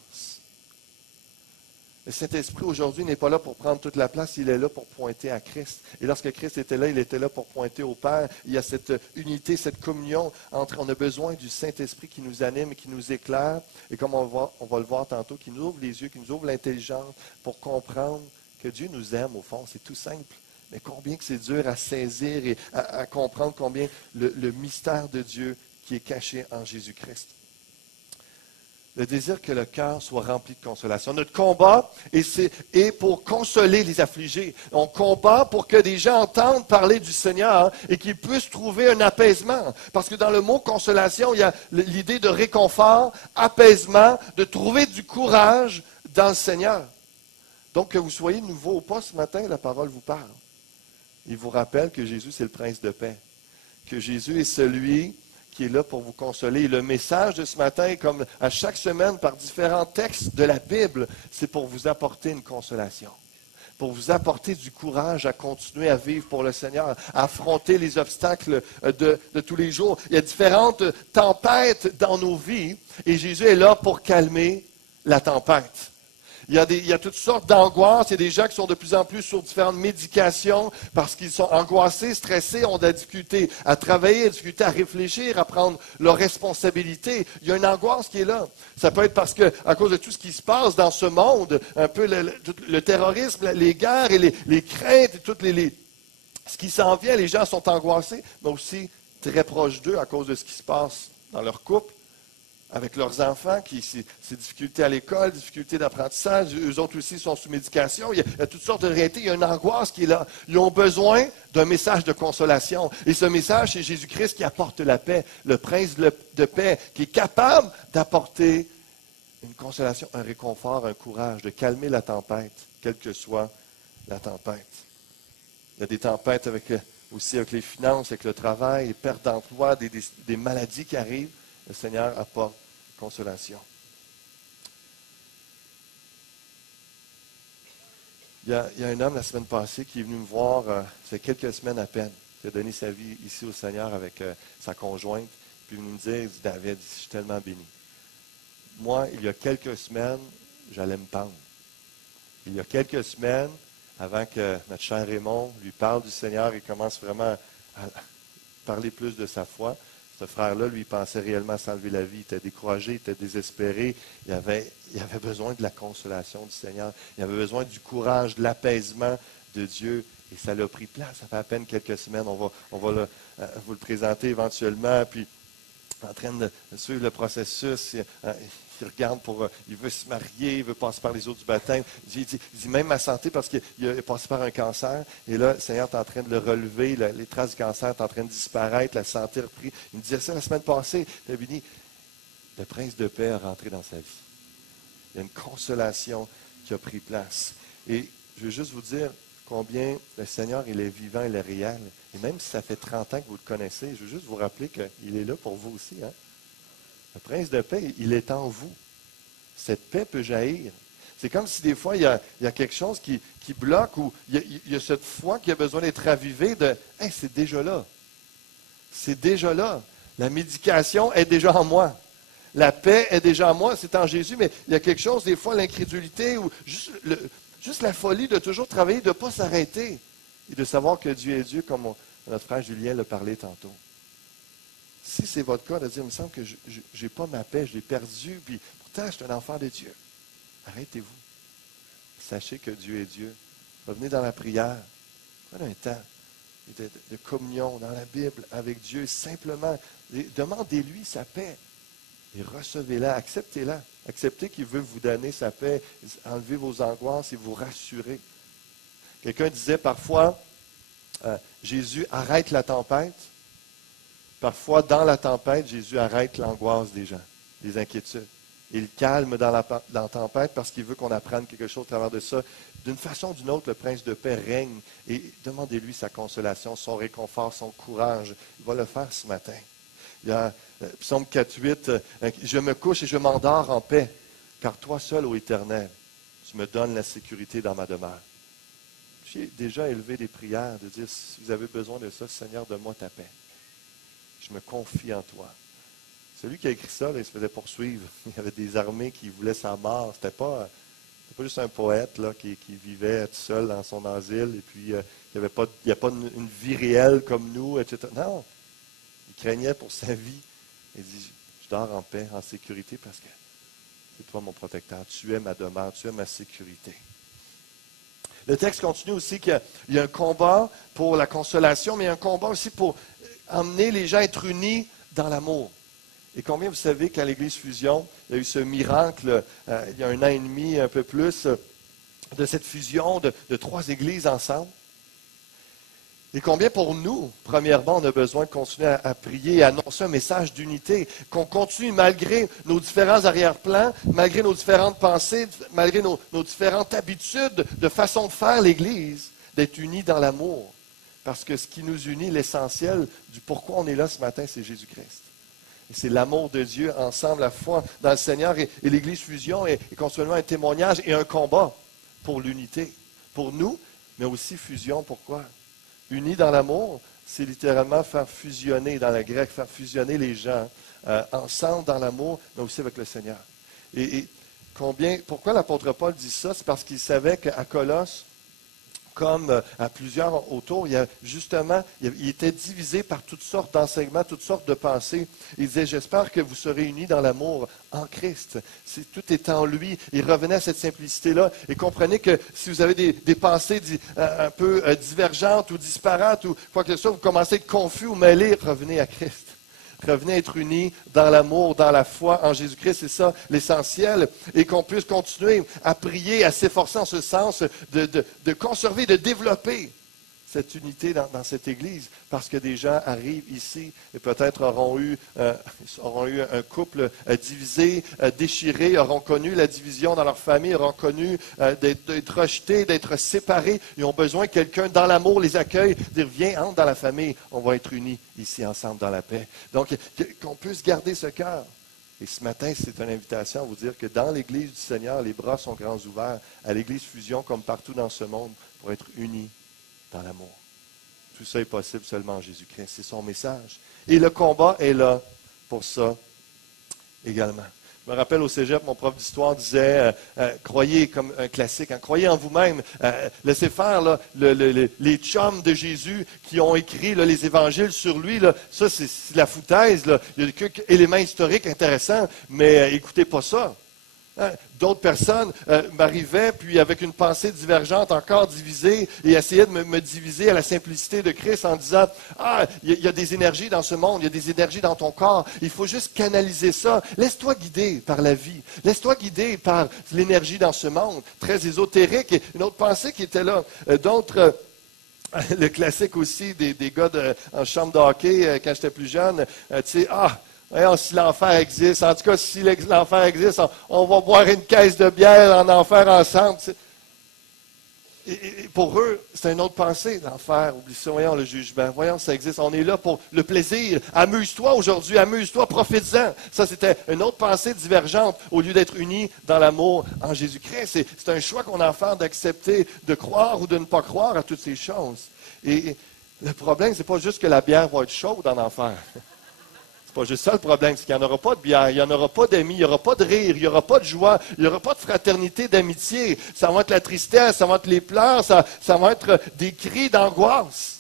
Le Saint-Esprit, aujourd'hui, n'est pas là pour prendre toute la place, il est là pour pointer à Christ. Et lorsque Christ était là, il était là pour pointer au Père. Il y a cette unité, cette communion entre, on a besoin du Saint-Esprit qui nous anime, qui nous éclaire, et comme on va le voir tantôt, qui nous ouvre les yeux, qui nous ouvre l'intelligence pour comprendre que Dieu nous aime, au fond, c'est tout simple. Mais combien que c'est dur à saisir et à comprendre combien le mystère de Dieu qui est caché en Jésus-Christ. Le désir que le cœur soit rempli de consolation. Notre combat est pour consoler les affligés. On combat pour que des gens entendent parler du Seigneur et qu'ils puissent trouver un apaisement. Parce que dans le mot consolation, il y a l'idée de réconfort, apaisement, de trouver du courage dans le Seigneur. Donc, que vous soyez nouveau ou pas ce matin, la parole vous parle. Il vous rappelle que Jésus, c'est le Prince de paix. Que Jésus est celui qui est là pour vous consoler. Et le message de ce matin, comme à chaque semaine par différents textes de la Bible, c'est pour vous apporter une consolation, pour vous apporter du courage à continuer à vivre pour le Seigneur, à affronter les obstacles de tous les jours. Il y a différentes tempêtes dans nos vies et Jésus est là pour calmer la tempête. Il y a toutes sortes d'angoisses. Il y a des gens qui sont de plus en plus sur différentes médications parce qu'ils sont angoissés, stressés, ont de la difficulté à travailler, de la difficulté à réfléchir, à prendre leurs responsabilités. Il y a une angoisse qui est là. Ça peut être parce que, à cause de tout ce qui se passe dans ce monde, un peu le terrorisme, les guerres et les craintes et ce qui s'en vient, les gens sont angoissés, mais aussi très proches d'eux à cause de ce qui se passe dans leur couple, avec leurs enfants, ces difficultés à l'école, difficultés d'apprentissage, eux autres aussi sont sous médication. Il y a toutes sortes de réalités, il y a une angoisse qui est là. Ils ont besoin d'un message de consolation. Et ce message, c'est Jésus-Christ qui apporte la paix, le prince de paix, qui est capable d'apporter une consolation, un réconfort, un courage, de calmer la tempête, quelle que soit la tempête. Il y a des tempêtes aussi avec les finances, avec le travail, les pertes d'emploi, des maladies qui arrivent. Le Seigneur apporte consolation. Il y a un homme la semaine passée qui est venu me voir, ça fait quelques semaines à peine, qui a donné sa vie ici au Seigneur avec sa conjointe. Puis il est venu me dire, il dit, David, je suis tellement béni. Moi, il y a quelques semaines, j'allais me pendre. Il y a quelques semaines, avant que notre cher Raymond lui parle du Seigneur et commence vraiment à parler plus de sa foi, ce frère-là, lui, il pensait réellement s'enlever la vie. Il était découragé, il était désespéré. Il avait besoin de la consolation du Seigneur. Il avait besoin du courage, de l'apaisement de Dieu. Et ça l'a pris place. Ça fait à peine quelques semaines. On va vous le présenter éventuellement. Puis, en train de suivre le processus. Il regarde il veut se marier, il veut passer par les eaux du baptême. Il dit même ma santé parce qu'il est passé par un cancer. Et là, le Seigneur est en train de le relever. Les traces du cancer sont en train de disparaître. La santé a repris. Il me disait ça la semaine passée. David, le prince de paix est rentré dans sa vie. Il y a une consolation qui a pris place. Et je veux juste vous dire combien le Seigneur, il est vivant, il est réel. Et même si ça fait 30 ans que vous le connaissez, je veux juste vous rappeler qu'il est là pour vous aussi. Hein? Le prince de paix, il est en vous. Cette paix peut jaillir. C'est comme si des fois, il y a quelque chose qui bloque ou il y a cette foi qui a besoin d'être ravivée de « Hey, c'est déjà là. C'est déjà là. La médication est déjà en moi. La paix est déjà en moi. C'est en Jésus. » Mais il y a quelque chose, des fois, l'incrédulité ou juste la folie de toujours travailler, de ne pas s'arrêter et de savoir que Dieu est Dieu, comme notre frère Julien l'a parlé tantôt. Si c'est votre cas, de dire, il me semble que je n'ai pas ma paix, je l'ai perdue, puis pourtant, je suis un enfant de Dieu. Arrêtez-vous. Sachez que Dieu est Dieu. Revenez dans la prière. Prenez un temps de communion dans la Bible avec Dieu. Simplement, demandez-lui sa paix et recevez-la, acceptez-la. Acceptez qu'il veut vous donner sa paix, enlever vos angoisses et vous rassurer. Quelqu'un disait parfois, Jésus arrête la tempête. Parfois, dans la tempête, Jésus arrête l'angoisse des gens, les inquiétudes. Il calme dans la tempête parce qu'il veut qu'on apprenne quelque chose à travers de ça. D'une façon ou d'une autre, le prince de paix règne et demandez-lui sa consolation, son réconfort, son courage. Il va le faire ce matin. Il y a Psaume 4.8, « Je me couche et je m'endors en paix, car toi seul, ô Éternel, tu me donnes la sécurité dans ma demeure. » J'ai déjà élevé des prières de dire, si vous avez besoin de ça, Seigneur, donne-moi ta paix. Je me confie en toi. Celui qui a écrit ça, là, il se faisait poursuivre. Il y avait des armées qui voulaient sa mort. C'était pas juste un poète là, qui vivait tout seul dans son asile et puis il n'y a pas une vie réelle comme nous, etc. Non. Il craignait pour sa vie. Il dit, je dors en paix, en sécurité parce que c'est toi mon protecteur. Tu es ma demeure, tu es ma sécurité. Le texte continue aussi qu'il y a un combat pour la consolation, mais il y a un combat aussi pour emmener les gens à être unis dans l'amour. Et combien vous savez qu'à l'Église Fusion, il y a eu ce miracle, il y a 1 an et demi, un peu plus, de cette fusion de 3 églises ensemble? Et combien pour nous, premièrement, on a besoin de continuer à prier et à annoncer un message d'unité, qu'on continue malgré nos différents arrière-plans, malgré nos différentes pensées, malgré nos différentes habitudes de façon de faire l'Église, d'être unis dans l'amour. Parce que ce qui nous unit, l'essentiel du pourquoi on est là ce matin, c'est Jésus-Christ. Et c'est l'amour de Dieu ensemble, la foi dans le Seigneur et l'Église Fusion est continuellement un témoignage et un combat pour l'unité. Pour nous, mais aussi fusion. Pourquoi? Unis dans l'amour, c'est littéralement faire fusionner, dans le grec, faire fusionner les gens ensemble dans l'amour, mais aussi avec le Seigneur. Et pourquoi l'apôtre Paul dit ça? C'est parce qu'il savait qu'à Colosse, comme à plusieurs autour, il était divisé par toutes sortes d'enseignements, toutes sortes de pensées. Il disait, j'espère que vous serez unis dans l'amour en Christ. Tout est en lui. Il revenait à cette simplicité-là. Et comprenez que si vous avez des pensées un peu divergentes ou disparates ou quoi que ce soit, vous commencez à être confus ou mêlés, revenez à Christ. revenez être unis dans l'amour, dans la foi en Jésus-Christ. C'est ça l'essentiel. Et qu'on puisse continuer à prier, à s'efforcer en ce sens de conserver, de développer cette unité dans cette Église, parce que des gens arrivent ici et peut-être auront eu un couple divisé, déchiré, auront connu la division dans leur famille, auront connu d'être rejetés, d'être séparés. Ils ont besoin que quelqu'un dans l'amour les accueille, dire viens, entre dans la famille, on va être unis ici ensemble dans la paix. Donc, qu'on puisse garder ce cœur. Et ce matin, c'est une invitation à vous dire que dans l'Église du Seigneur, les bras sont grands ouverts, à l'Église Fusion comme partout dans ce monde, pour être unis dans l'amour. Tout ça est possible seulement en Jésus-Christ. C'est son message. Et le combat est là pour ça également. Je me rappelle au cégep, mon prof d'histoire disait croyez comme un classique, hein, croyez en vous-même. Laissez faire là, les chums de Jésus qui ont écrit là, les évangiles sur lui. Là, ça, c'est de la foutaise. Là. Il y a quelques éléments historiques intéressants, mais écoutez pas ça. D'autres personnes m'arrivaient, puis avec une pensée divergente, encore divisée, et essayaient de me diviser à la simplicité de Christ en disant « Ah, il y a des énergies dans ce monde, il y a des énergies dans ton corps, il faut juste canaliser ça. Laisse-toi guider par la vie, laisse-toi guider par l'énergie dans ce monde. » Très ésotérique. Et une autre pensée qui était là. D'autres... le classique aussi des gars en chambre de hockey, quand j'étais plus jeune, tu sais, voyons, si l'enfer existe, en tout cas, si l'enfer existe, on va boire une caisse de bière en enfer ensemble. Et pour eux, c'est une autre pensée, l'enfer. Oublie ça, voyons le jugement. Voyons, ça existe. On est là pour le plaisir. Amuse-toi aujourd'hui, amuse-toi, profite-en. Ça, c'était une autre pensée divergente au lieu d'être unis dans l'amour en Jésus-Christ. C'est un choix qu'on a à faire d'accepter, de croire ou de ne pas croire à toutes ces choses. Et le problème, c'est pas juste que la bière va être chaude en enfer. C'est pas juste ça le problème, c'est qu'il n'y en aura pas de bière, il n'y en aura pas d'amis, il n'y aura pas de rire, il n'y aura pas de joie, il n'y aura pas de fraternité, d'amitié. Ça va être la tristesse, ça va être les pleurs, ça va être des cris d'angoisse.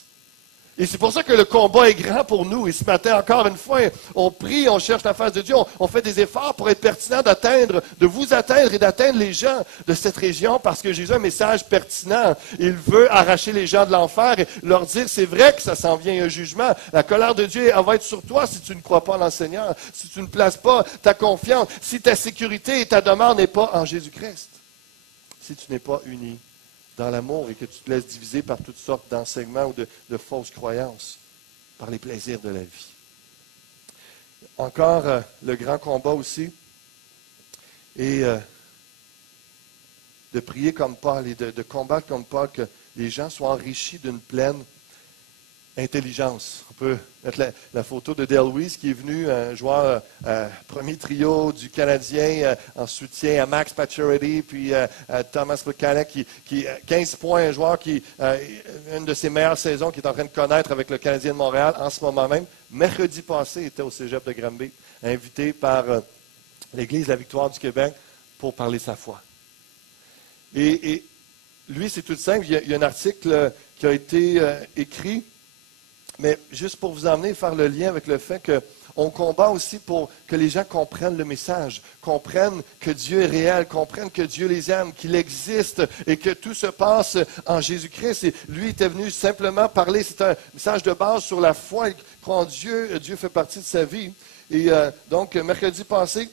Et c'est pour ça que le combat est grand pour nous. Et ce matin, encore une fois, on prie, on cherche la face de Dieu, on fait des efforts pour être pertinent de vous atteindre et d'atteindre les gens de cette région, parce que Jésus a un message pertinent. Il veut arracher les gens de l'enfer et leur dire, c'est vrai que ça s'en vient un jugement. La colère de Dieu, elle va être sur toi si tu ne crois pas en l'enseignant, si tu ne places pas ta confiance, si ta sécurité et ta demande n'est pas en Jésus-Christ, si tu n'es pas uni dans l'amour et que tu te laisses diviser par toutes sortes d'enseignements ou de fausses croyances, par les plaisirs de la vie. Encore le grand combat aussi, et de prier comme Paul et de combattre comme Paul, que les gens soient enrichis d'une pleine intelligence. On peut mettre la photo de Dale Weiss qui est venu, un joueur premier trio du Canadien en soutien à Max Pacioretty, puis Thomas Plekanec, qui 15 points, un joueur qui une de ses meilleures saisons, qui est en train de connaître avec le Canadien de Montréal en ce moment même. Mercredi passé, il était au cégep de Granby, invité par l'Église de la Victoire du Québec pour parler sa foi. Et lui, c'est tout simple. Il y a un article qui a été écrit, mais juste pour vous emmener, faire le lien avec le fait qu'on combat aussi pour que les gens comprennent le message, comprennent que Dieu est réel, comprennent que Dieu les aime, qu'il existe et que tout se passe en Jésus-Christ. Et lui était venu simplement parler, c'est un message de base sur la foi, il croit en Dieu, Dieu fait partie de sa vie. Et donc, mercredi passé,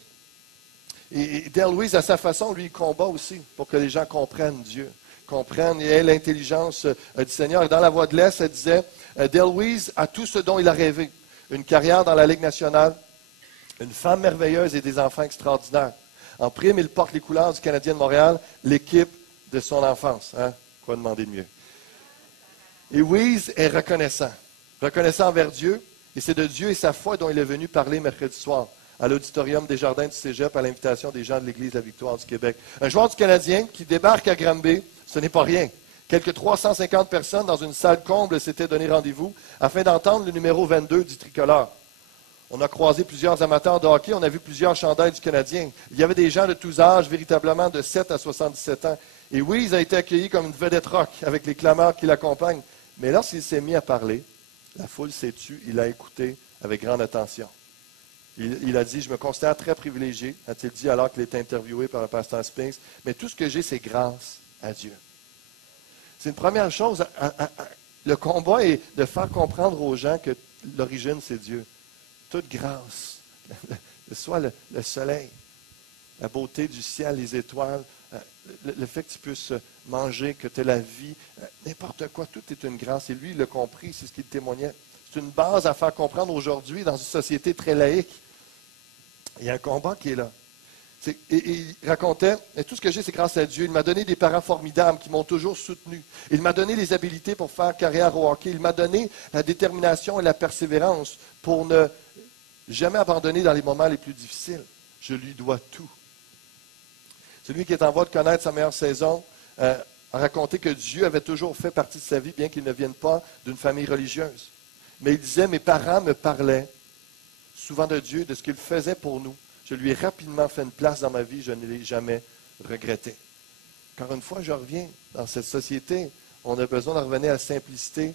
et Dale Weiss, à sa façon, lui, il combat aussi pour que les gens comprennent Dieu, comprennent et aient l'intelligence du Seigneur. Et dans la Voix de l'Est, elle disait, Dale Weiss a tout ce dont il a rêvé. Une carrière dans la Ligue nationale, une femme merveilleuse et des enfants extraordinaires. En prime, il porte les couleurs du Canadien de Montréal, l'équipe de son enfance. Hein? Quoi demander de mieux? Et Weiss est reconnaissant. Reconnaissant envers Dieu. Et c'est de Dieu et sa foi dont il est venu parler mercredi soir à l'auditorium des Jardins du Cégep à l'invitation des gens de l'Église de la Victoire du Québec. Un joueur du Canadien qui débarque à Granby, ce n'est pas rien. Quelques 350 personnes dans une salle comble s'étaient donné rendez-vous afin d'entendre le numéro 22 du tricolore. On a croisé plusieurs amateurs de hockey, on a vu plusieurs chandails du Canadien. Il y avait des gens de tous âges, véritablement de 7 à 77 ans. Et Weiss a été accueilli comme une vedette rock avec les clameurs qui l'accompagnent. Mais lorsqu'il s'est mis à parler, la foule s'est tue, il a écouté avec grande attention. Il a dit, je me considère très privilégié, a-t-il dit alors qu'il était interviewé par le pasteur Spinks, mais tout ce que j'ai, c'est grâce à Dieu. C'est une première chose. Le combat est de faire comprendre aux gens que l'origine, c'est Dieu. toute grâce, soit le soleil, la beauté du ciel, les étoiles, le fait que tu puisses manger, que tu aies la vie, n'importe quoi, tout est une grâce. Et lui, il l'a compris, c'est ce qu'il témoignait. C'est une base à faire comprendre aujourd'hui dans une société très laïque. Il y a un combat qui est là. Et il racontait, tout ce que j'ai, c'est grâce à Dieu. Il m'a donné des parents formidables qui m'ont toujours soutenu. Il m'a donné les habiletés pour faire carrière au hockey. Il m'a donné la détermination et la persévérance pour ne jamais abandonner dans les moments les plus difficiles. Je lui dois tout. Celui qui est en voie de connaître sa meilleure saison a raconté que Dieu avait toujours fait partie de sa vie, bien qu'il ne vienne pas d'une famille religieuse. Mais il disait, mes parents me parlaient souvent de Dieu, de ce qu'il faisait pour nous. Je lui ai rapidement fait une place dans ma vie, je ne l'ai jamais regretté. Encore une fois, je reviens dans cette société. On a besoin de revenir à la simplicité.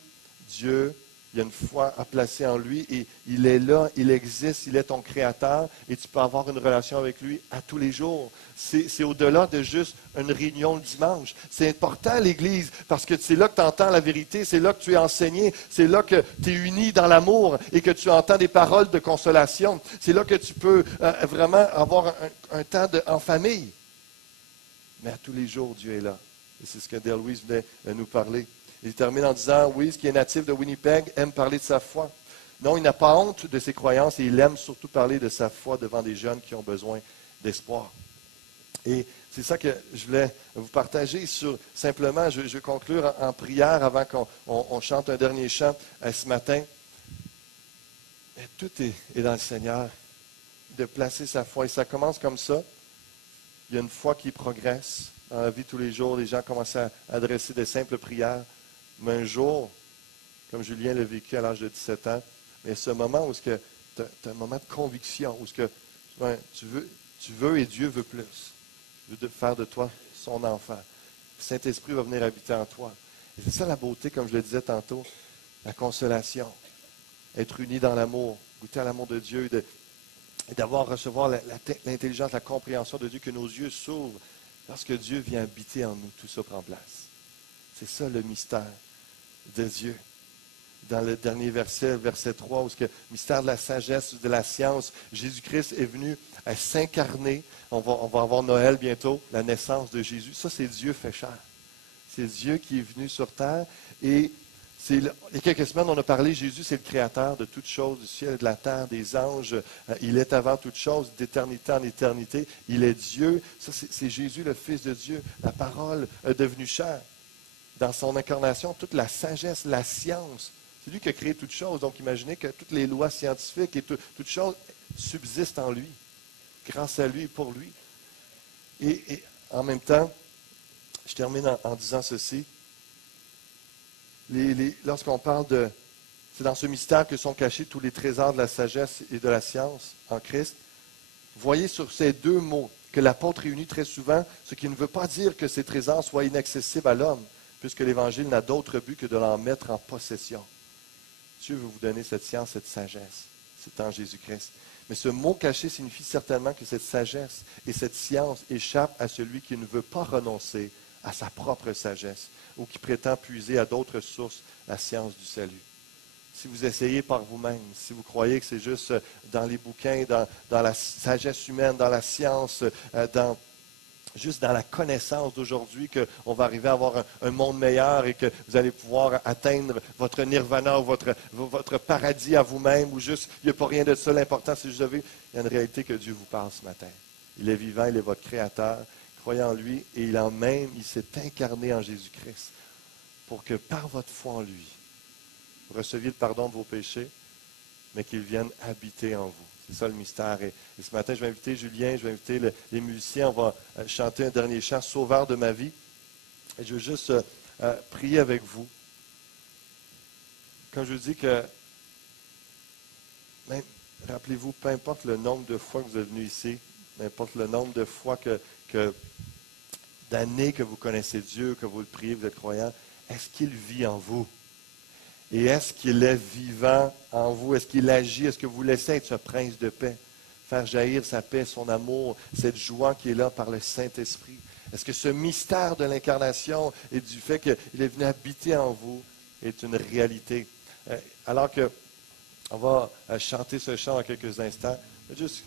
Dieu, il y a une foi à placer en lui et il est là, il existe, il est ton créateur et tu peux avoir une relation avec lui à tous les jours. C'est au-delà de juste une réunion le dimanche. C'est important l'Église parce que c'est là que tu entends la vérité, c'est là que tu es enseigné, c'est là que tu es uni dans l'amour et que tu entends des paroles de consolation. C'est là que tu peux vraiment avoir un temps en famille. Mais à tous les jours, Dieu est là. Et c'est ce que Dale Louise venait nous parler. Il termine en disant, oui, ce qui est natif de Winnipeg aime parler de sa foi. Non, il n'a pas honte de ses croyances et il aime surtout parler de sa foi devant des jeunes qui ont besoin d'espoir. Et c'est ça que je voulais vous partager sur, simplement, je vais conclure en prière avant qu'on chante un dernier chant ce matin. Et tout est dans le Seigneur, de placer sa foi. Et ça commence comme ça. Il y a une foi qui progresse. Dans la vie de tous les jours, les gens commencent à adresser des simples prières. Mais un jour, comme Julien l'a vécu à l'âge de 17 ans, mais ce moment où tu as un moment de conviction, où tu veux et Dieu veut plus. Il veut faire de toi son enfant. Le Saint-Esprit va venir habiter en toi. Et c'est ça la beauté, comme je le disais tantôt, la consolation. Être uni dans l'amour, goûter à l'amour de Dieu et recevoir l'intelligence, la compréhension de Dieu, que nos yeux s'ouvrent. Lorsque Dieu vient habiter en nous, tout ça prend place. C'est ça le mystère de Dieu. Dans le dernier verset, verset 3, où le mystère de la sagesse, de la science, Jésus-Christ est venu à s'incarner. On va avoir Noël bientôt, la naissance de Jésus. Ça, c'est Dieu fait chair. C'est Dieu qui est venu sur terre. Et il y a quelques semaines, on a parlé, Jésus, c'est le créateur de toutes choses, du ciel et de la terre, des anges. Il est avant toutes choses, d'éternité en éternité. Il est Dieu. Ça, c'est Jésus, le Fils de Dieu, la parole devenue chair. Dans son incarnation, toute la sagesse, la science. C'est lui qui a créé toutes choses. Donc, imaginez que toutes les lois scientifiques et toutes choses subsistent en lui, grâce à lui et pour lui. Et en même temps, je termine en disant ceci. Lorsqu'on parle c'est dans ce mystère que sont cachés tous les trésors de la sagesse et de la science en Christ. Voyez sur ces deux mots que l'apôtre réunit très souvent, ce qui ne veut pas dire que ces trésors soient inaccessibles à l'homme, puisque l'Évangile n'a d'autre but que de l'en mettre en possession. Dieu veut vous donner cette science, cette sagesse. C'est en Jésus-Christ. Mais ce mot caché signifie certainement que cette sagesse et cette science échappent à celui qui ne veut pas renoncer à sa propre sagesse ou qui prétend puiser à d'autres sources la science du salut. Si vous essayez par vous-même, si vous croyez que c'est juste dans les bouquins, dans la sagesse humaine, dans la science, juste dans la connaissance d'aujourd'hui qu'on va arriver à avoir un monde meilleur et que vous allez pouvoir atteindre votre nirvana ou votre paradis à vous-même ou juste, il n'y a pas rien de ça. L'important, c'est juste, il y a une réalité que Dieu vous parle ce matin. Il est vivant, il est votre créateur. Croyez en lui et il s'est incarné en Jésus-Christ pour que par votre foi en lui, vous receviez le pardon de vos péchés, mais qu'il vienne habiter en vous. C'est ça le mystère. Et ce matin, je vais inviter Julien, je vais inviter les musiciens. On va chanter un dernier chant, Sauveur de ma vie. Et je veux juste prier avec vous. Quand je vous dis que, même, rappelez-vous, peu importe le nombre de fois que vous êtes venu ici, peu importe le nombre de fois d'années que vous connaissez Dieu, que vous le priez, vous êtes croyant, est-ce qu'il vit en vous? Et est-ce qu'il est vivant en vous? Est-ce qu'il agit? Est-ce que vous laissez être ce prince de paix? Faire jaillir sa paix, son amour, cette joie qui est là par le Saint-Esprit. Est-ce que ce mystère de l'incarnation et du fait qu'il est venu habiter en vous est une réalité? Alors que On va chanter ce chant en quelques instants. Juste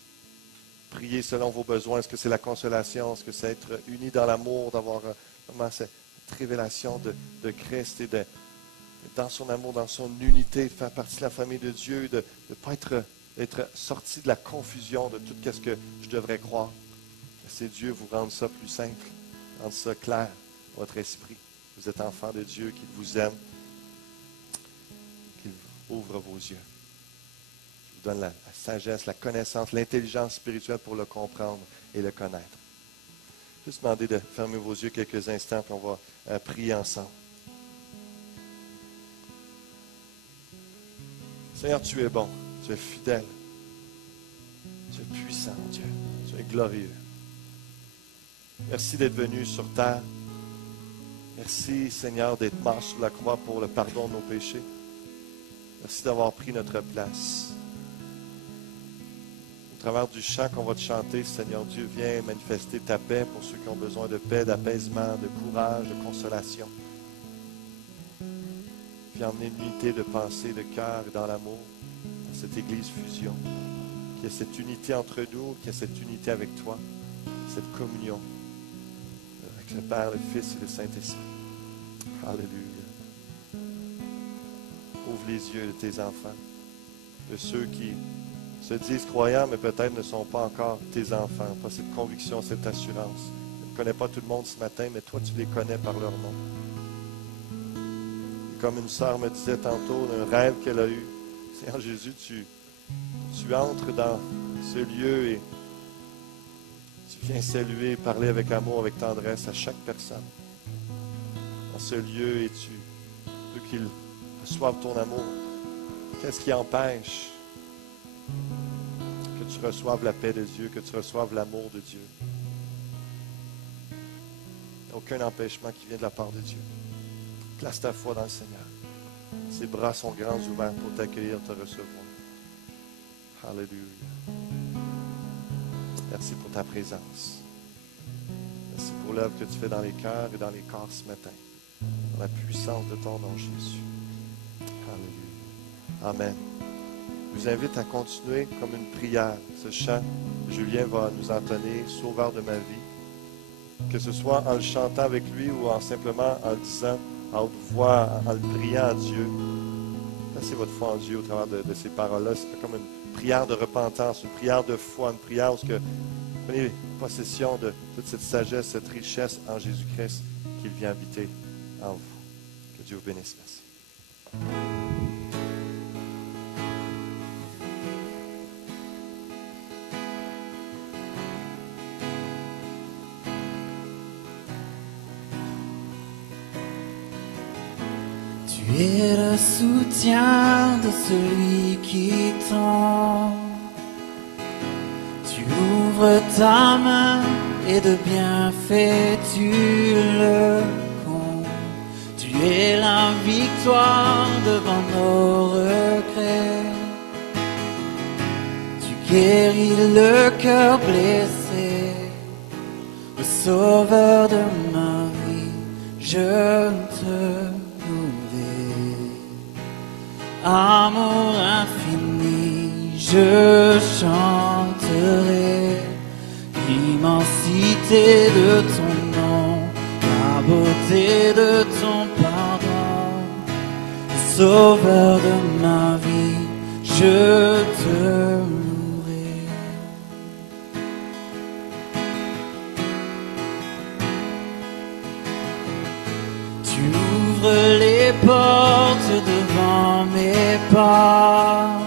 prier selon vos besoins. Est-ce que c'est la consolation? Est-ce que c'est être unis dans l'amour, d'avoir vraiment cette révélation de Christ et dans son amour, dans son unité, de faire partie de la famille de Dieu, de ne pas être sorti de la confusion de tout ce que je devrais croire. C'est Dieu vous rendre ça plus simple, rendre ça clair, votre esprit. Vous êtes enfant de Dieu, qu'il vous aime, qu'il ouvre vos yeux. Je vous donne la sagesse, la connaissance, l'intelligence spirituelle pour le comprendre et le connaître. Juste demander de fermer vos yeux quelques instants, puis on va prier ensemble. Seigneur, tu es bon, tu es fidèle, tu es puissant, Dieu, tu es glorieux. Merci d'être venu sur terre. Merci, Seigneur, d'être mort sur la croix pour le pardon de nos péchés. Merci d'avoir pris notre place. Au travers du chant qu'on va te chanter, Seigneur Dieu, viens manifester ta paix pour ceux qui ont besoin de paix, d'apaisement, de courage, de consolation. Viens emmener une unité de pensée, de cœur et dans l'amour, dans cette Église fusion. Qu'il y ait cette unité entre nous, qu'il y ait cette unité avec toi, cette communion avec le Père, le Fils et le Saint-Esprit. Alléluia. Ouvre les yeux de tes enfants, de ceux qui se disent croyants, mais peut-être ne sont pas encore tes enfants. Pas cette conviction, cette assurance. Je ne connais pas tout le monde ce matin, mais toi, tu les connais par leur nom. Et comme une sœur me disait tantôt d'un rêve qu'elle a eu, Seigneur Jésus, tu entres dans ce lieu et tu viens saluer, parler avec amour, avec tendresse à chaque personne. Dans ce lieu et tu veux qu'ils reçoivent ton amour. Qu'est-ce qui empêche que tu reçoives la paix de Dieu, que tu reçoives l'amour de Dieu? Il n'y a aucun empêchement qui vient de la part de Dieu. Place ta foi dans le Seigneur. Ses bras sont grands ouverts pour t'accueillir, te recevoir. Alléluia. Merci pour ta présence. Merci pour l'œuvre que tu fais dans les cœurs et dans les corps ce matin. Dans la puissance de ton nom, Jésus. Alléluia. Amen. Je vous invite à continuer comme une prière. Ce chant, Julien va nous entonner, Sauveur de ma vie. Que ce soit en le chantant avec lui ou simplement en le disant à haute voix, en le priant à Dieu. Placez votre foi en Dieu au travers de ces paroles-là. C'est comme une prière de repentance, une prière de foi, une prière où vous prenez possession de toute cette sagesse, cette richesse en Jésus-Christ qu'il vient habiter en vous. Que Dieu vous bénisse. Merci. Tu es le soutien de celui qui tombe. Tu ouvres ta main et de bienfaits tu le combles. Tu es la victoire devant nos regrets. Tu guéris le cœur blessé, le sauveur de ma vie. Je te amour infini, je chanterai l'immensité de ton nom, la beauté de ton pardon. Sauveur de ma vie, je te louerai. Tu ouvres les portes devant mes pas,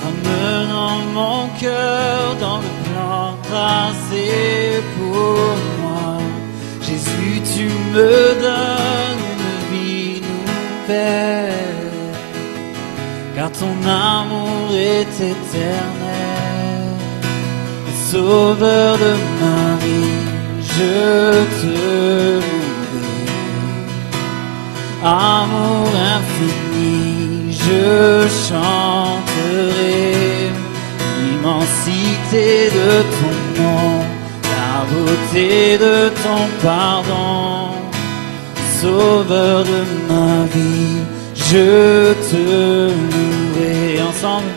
ramenant mon cœur dans le plan tracé pour moi. Jésus, tu me donnes une vie nouvelle, car ton amour est éternel. Sauveur de ma vie, je te loue. Amour infini, je chanterai l'immensité de ton nom, la beauté de ton pardon. Sauveur de ma vie, je te loue. ensemble.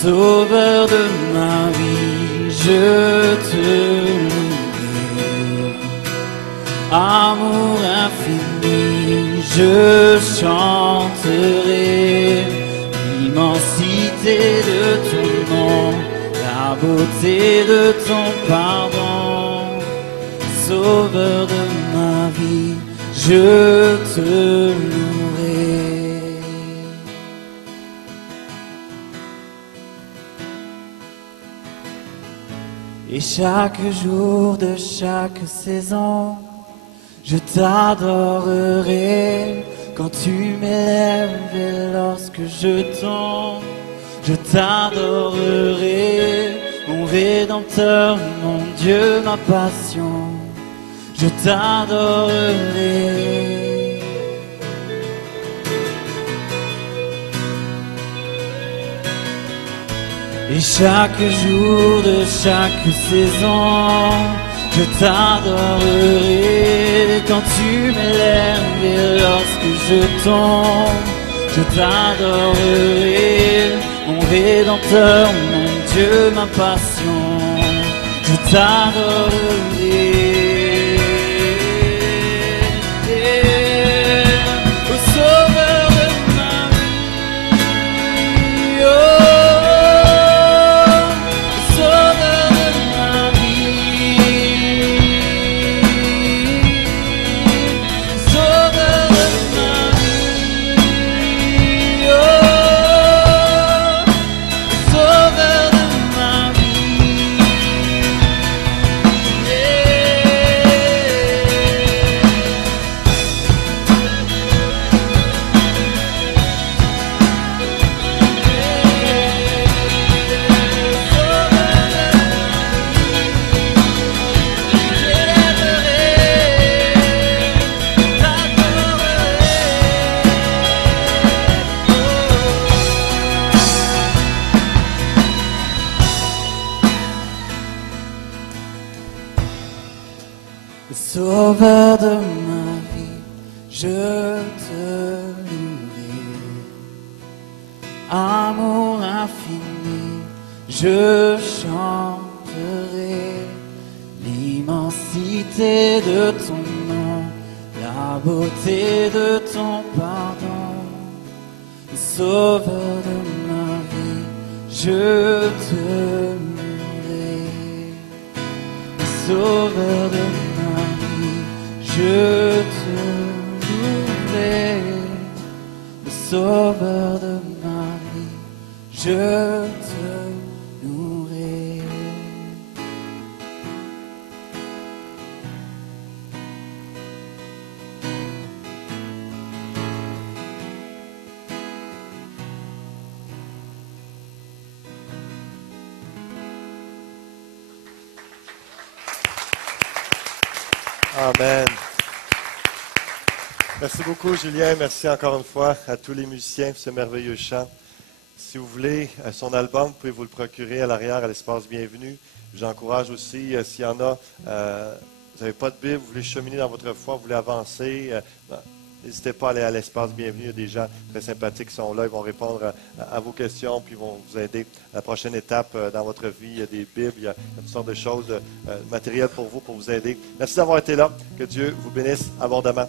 Sauveur de ma vie, je te loue. Amour infini, je chanterai l'immensité de ton nom, la beauté de ton pardon. Sauveur de ma vie, je te louerai. Et chaque jour de chaque saison, je t'adorerai quand tu m'élèves et lorsque je tombe. Je t'adorerai, mon Rédempteur, mon Dieu, ma passion. Je t'adorerai. Et chaque jour de chaque saison, je t'adorerai quand tu m'élèves et lorsque je tombe. Je t'adorerai, mon Rédempteur, mon Dieu, ma passion. Je t'adorerai. Au Sauveur de ma vie, oh, au Sauveur de ma vie, Sauveur de ma vie, oh, Sauveur de ma vie, Sauveur de ma vie, je te louerai. Amour infini, je chanterai l'immensité de ton nom, la beauté de ton pardon. Sauveur de ma vie, je te louerai. Sauveur de ma vie, je te louerai. Sauveur de ma vie, je te louerai. Amen. Merci beaucoup, Julien. Merci encore une fois à tous les musiciens pour ce merveilleux chant. Si vous voulez son album, vous pouvez vous le procurer à l'arrière, à l'espace Bienvenue. J'encourage aussi, s'il y en a, vous n'avez pas de Bible, vous voulez cheminer dans votre foi, vous voulez avancer, n'hésitez pas à aller à l'espace Bienvenue. Il y a des gens très sympathiques qui sont là, ils vont répondre à vos questions, puis ils vont vous aider à la prochaine étape dans votre vie. Il y a des Bibles, il y a toutes sortes de choses, matériel pour vous aider. Merci d'avoir été là. Que Dieu vous bénisse abondamment.